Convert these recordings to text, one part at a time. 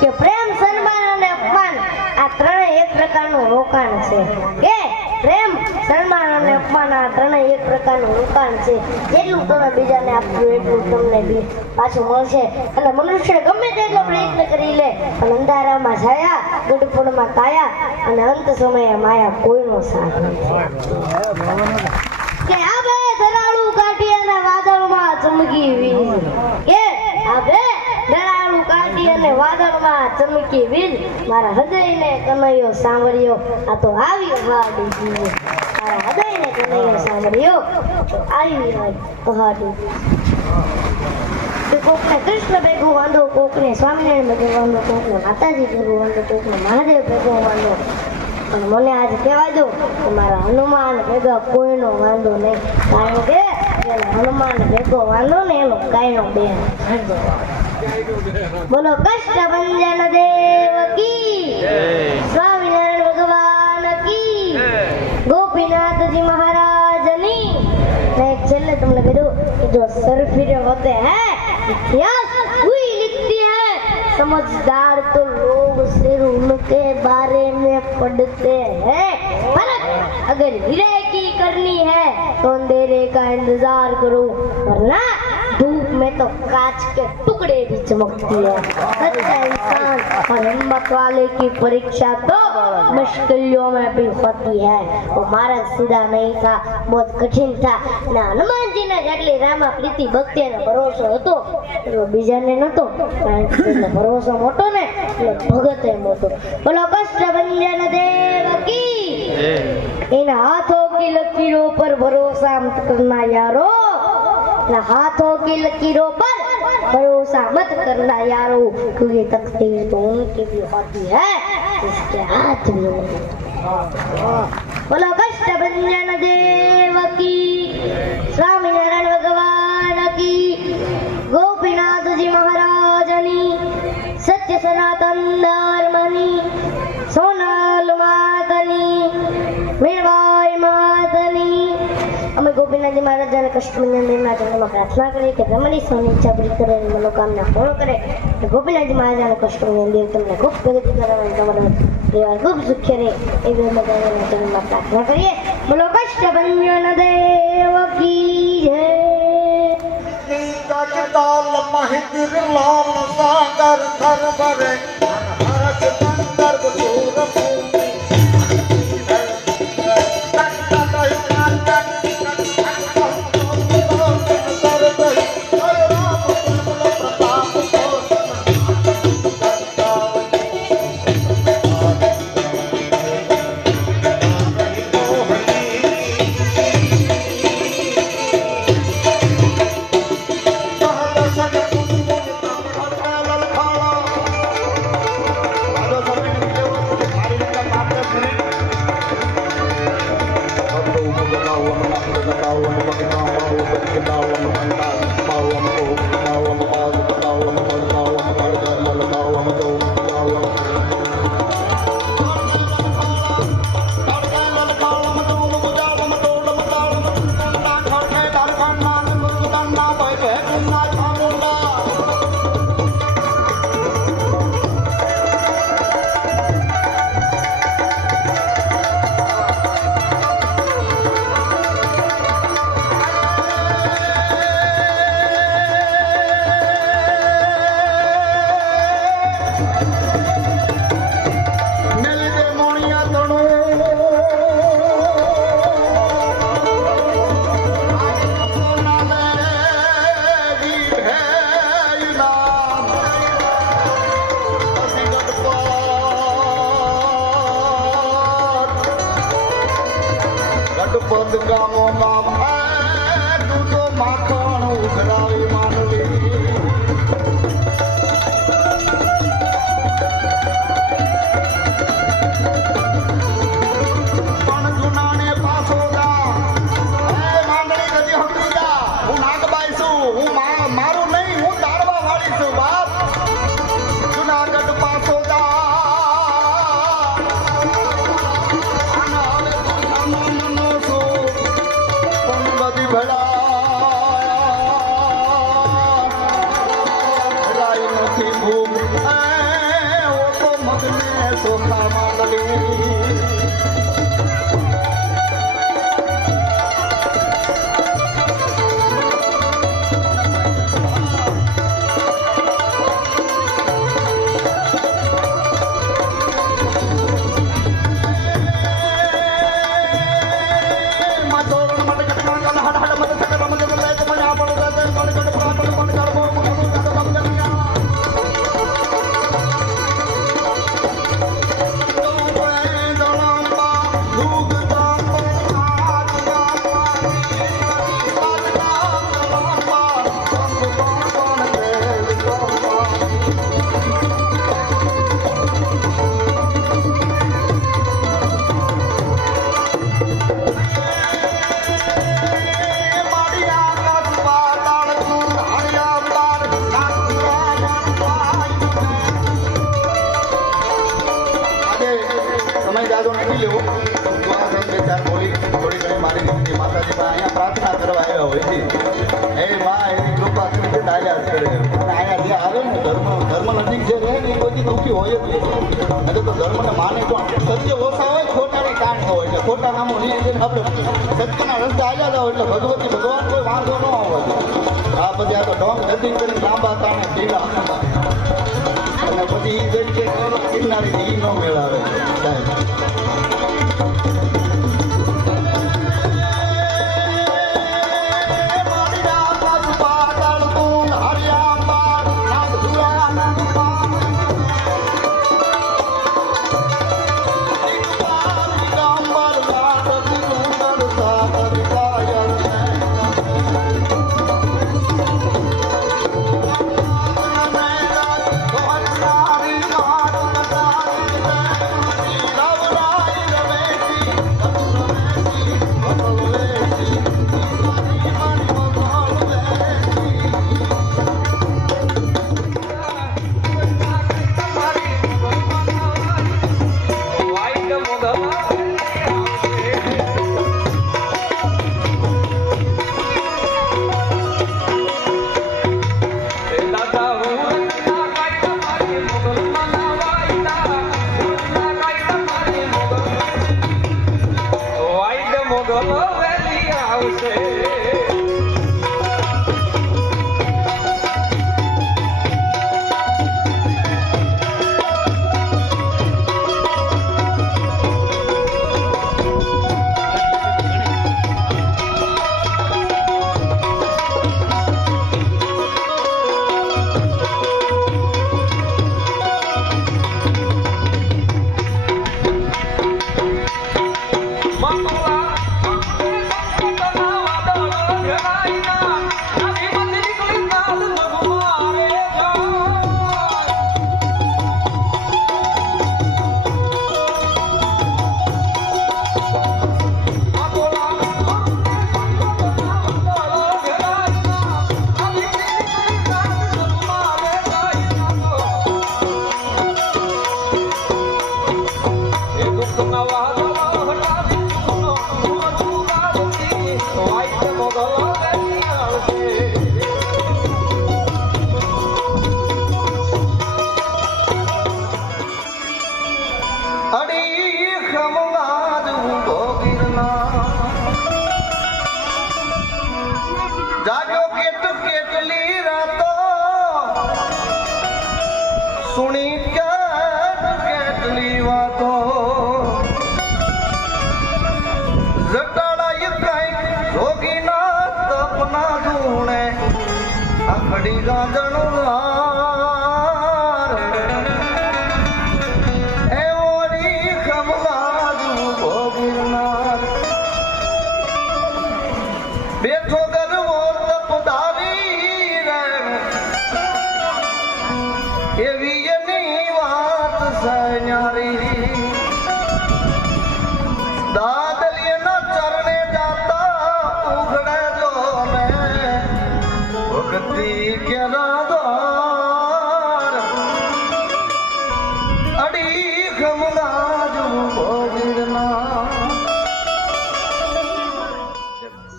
કે પ્રેમ, સન્માન અને અપમાન આ ત્રણેય એક પ્રકારનું રોકાણ છે. કે પ્રેમ, સન્માન અને અપમાન આ ત્રણેય એક પ્રકારનું રોકાણ છે. જેટલું તમે બીજાને આપજો, એટલું તમને બી પાછું મળશે. અને મનુષ્ય ગમે તેટલો પ્રયત્ન કરી લે, પણ અંધારામાં છાયા ગડપણમાં કાયા અને અંત સમયે માયા કોઈનો સાથ કે આ બે ધરાળું કાઢી અને વાદળમાં ચમકી વીજ કે આ બે વાદળમાં ચમકી વીજ મારા હૃદયને કનૈયો સાંભળ્યો આ તો આવી વાડી જીવ. મારા હૃદયને કનૈયો સાંભળ્યો તો આવી વાડી કે કોકને કૃષ્ણ ભેગો વાંધો કોકને સ્વામિનારાયણ ભેગો વાંધો કોકને માતાજી ભેગો વાંધો કોકને મહાદેવ ભેગો વાંધો પણ મને આજ કહેવા દો કે મારા હનુમાન ભેગા કોઈનો વાંધો નહીં. કારણ કે હનુમાન ભેગો વાંધો ને એનો કાયનો બેન બોલો કષ્ટ ભંજન દેવ કી સ્વામિનારાયણ ભગવાન કી ગોપીનાથજી મહારાજની मैं एक छेल्ले तुमने कह कि जो सर फिरे होते हैं इतिहास हुई लिखती है समझदार तो लोग सिर उनके बारे में पढ़ते हैं फर्क अगर हीरे की करनी है तो अंधेरे का इंतजार करो वरना میں تو کاچ کے ٹکڑے بھی چمکتی ہے سچا انسان اور ہمت والے کی پریشا تو مشکلوں میں بھی ہوتی ہے وہ مارا سیدھا نہیں تھا بہت کٹھن تھا ને હનુમાનજીને જેટલી રામા પ્રીતિ ભક્તિ અને بیجا نے نہ تو بھروسہ موٹو نے بھگت ہے موٹو بولو મોટો بنجن دیو کی ان ہاتھوں کی لکیروں پر بھروسہ مت کرنا یارو اپنے ہاتھوں کی لکیروں پر بھروسہ مت کرنا یارو، کیونکہ تقدیر تو ان کی بھی ہوتی ہے، اس کے ہاتھ بھی ہوتی ہے بولو کشت بنجن دیو کی سوامی نرن بھگوان کی گوپی ناد جی مہاراجنی ستی سناتن دھرمنی سونا અમે મહારાજ અને દેવના ચરણમાં પ્રાર્થના કરીએ કે રમણી સૌની ઈચ્છા પૂરી કરે અને મનોકામના પૂર્ણ કરે. અને ગોપીનાથજી મહારાજાને કષ્ટભંજન દેવ તમને ખૂબ પ્રગતિ કરે અને તમારો પરિવાર ખૂબ સુખ્ય રહે એવી દાદાના ચરણમાં પ્રાર્થના કરીએ. બોલો ન દેવ કી જય. જગદાલ મહિન્દ્ર લાલ સાગર થર ભરે મંદર બસુર ભૂમિ જાજો નથી લેવો. તો આ બે ચાર બોલી થોડી ઘણી મારી દીકરી માતાજીમાં અહીંયા પ્રાર્થના કરવા આવ્યા હોય છે. હે માં, એની કૃપા કરીને દાયા કરે અને અહીંયા જે આવે ને, ધર્મ ધર્મ નજીક જે રહે ને, એ બધી દુઃખી હોય જ નહીં. એટલે તો ધર્મને માને પણ સત્ય ઓછા હોય ખોટાની કાંઠ હોય. એટલે ખોટા નામો નહીં એટલે આપણે સત્યના રસ્તે આવ્યા જાવ એટલે ભગવતી ભગવાન કોઈ વાંધો ન હોય આ આ તો ઢોંગ નજીક કરીને લાંબા તાણે ઢીલા. ઈ જઈ કે કિનારી ઈ ન મેળાવે સાહેબ কাউসে 别啰啊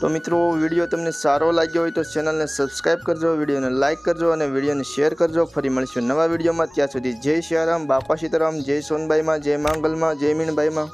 તો મિત્રો, વીડિયો તમને સારો લાગ્યો હોય તો ચેનલને સબસ્ક્રાઈબ કરજો, વિડીયોને લાઇક કરજો અને વિડીયોને શેર કરજો. ફરી મળીશું નવા વિડીયોમાં. ત્યાં સુધી જય શિયારામ બાપા સીતારામ, જય સોનબાઈમાં, જય માંગલમાં, જય મીણબાઈમાં.